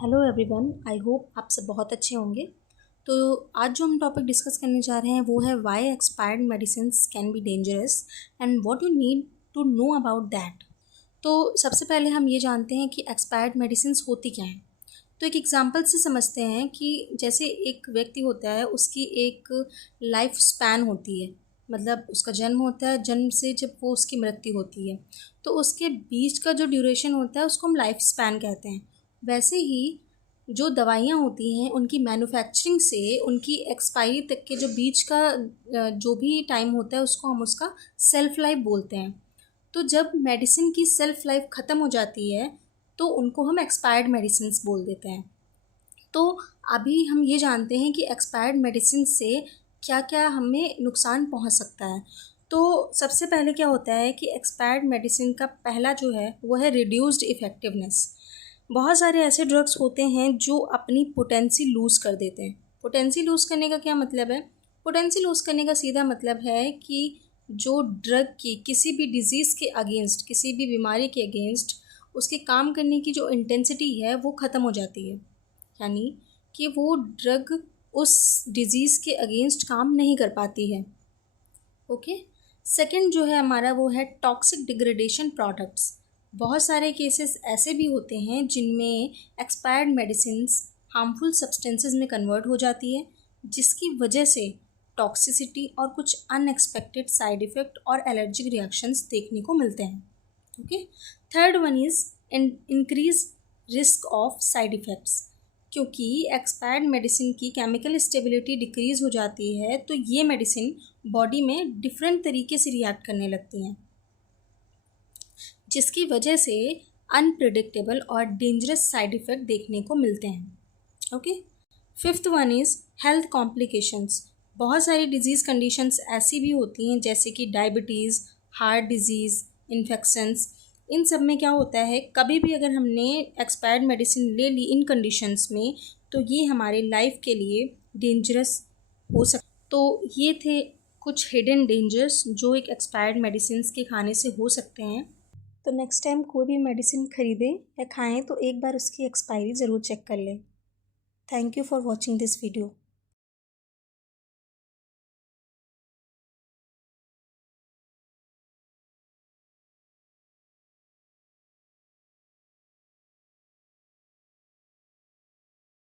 Hello everyone, I hope आप सब बहुत अच्छे होंगे। तो आज जो हम टॉपिक डिस्कस करने जा रहे हैं वो है why expired medicines can be dangerous and what you need to know about that. तो सबसे पहले हम ये जानते हैं कि एक्सपायर्ड मेडिसिन्स होती क्या हैं। तो एक एग्जांपल से समझते हैं कि जैसे एक व्यक्ति होता है, उसकी एक लाइफ स्पैन होती है, मतलब उसका जन्म होता है, जन्म से जब वो उसकी मृत्यु होती है तो उसके बीच का जो ड्यूरेशन होता है उसको हम लाइफ स्पैन कहते हैं। वैसे ही जो दवाइयाँ होती हैं उनकी मैन्युफैक्चरिंग से उनकी एक्सपायरी तक के जो बीच का जो भी टाइम होता है उसको हम उसका सेल्फ लाइफ बोलते हैं। तो जब मेडिसिन की सेल्फ लाइफ ख़त्म हो जाती है तो उनको हम एक्सपायर्ड मेडिसिन्स बोल देते हैं। तो अभी हम ये जानते हैं कि एक्सपायर्ड मेडिसिन से क्या क्या हमें नुकसान पहुंच सकता है। तो सबसे पहले क्या होता है कि एक्सपायर्ड मेडिसिन का पहला जो है वो है रिड्यूस्ड इफ़ेक्टिवनेस। बहुत सारे ऐसे ड्रग्स होते हैं जो अपनी पोटेंसी लूज़ कर देते हैं। पोटेंसी लूज़ करने का क्या मतलब है? पोटेंसी लूज़ करने का सीधा मतलब है कि जो ड्रग की किसी भी डिज़ीज़ के अगेंस्ट, किसी भी बीमारी के अगेंस्ट उसके काम करने की जो इंटेंसिटी है वो ख़त्म हो जाती है, यानी कि वो ड्रग उस डिज़ीज़ के अगेंस्ट काम नहीं कर पाती है। ओके। सेकंड जो है हमारा वो है टॉक्सिक डिग्रेडेशन प्रोडक्ट्स। बहुत सारे केसेस ऐसे भी होते हैं जिनमें एक्सपायर्ड मेडिसिन्स हार्मफुल सब्सटेंसेस में कन्वर्ट हो जाती है, जिसकी वजह से टॉक्सिसिटी और कुछ अनएक्सपेक्टेड साइड इफ़ेक्ट और एलर्जिक रिएक्शंस देखने को मिलते हैं। Okay. Third one is increase risk of side effects. क्योंकि एक्सपायर्ड मेडिसिन की केमिकल स्टेबिलिटी डिक्रीज़ हो जाती है तो ये मेडिसिन बॉडी में डिफरेंट तरीके से रिएक्ट करने लगती हैं, जिसकी वजह से अनप्रिडिक्टेबल और डेंजरस साइड इफ़ेक्ट देखने को मिलते हैं। Okay. Fifth one is health complications. बहुत सारी डिजीज़ कंडीशंस ऐसी भी होती हैं जैसे कि डायबिटीज़, हार्ट डिजीज़, इन्फेक्शंस। इन सब में क्या होता है, कभी भी अगर हमने एक्सपायर्ड मेडिसिन ले ली इन कंडीशंस में तो ये हमारे लाइफ के लिए डेंजरस हो सकता। तो ये थे कुछ हिडन डेंजर्स जो एक एक्सपायर्ड मेडिसिन के खाने से हो सकते हैं। तो नेक्स्ट टाइम कोई भी मेडिसिन ख़रीदें या खाएं तो एक बार उसकी एक्सपायरी ज़रूर चेक कर लें। Thank you for watching this video.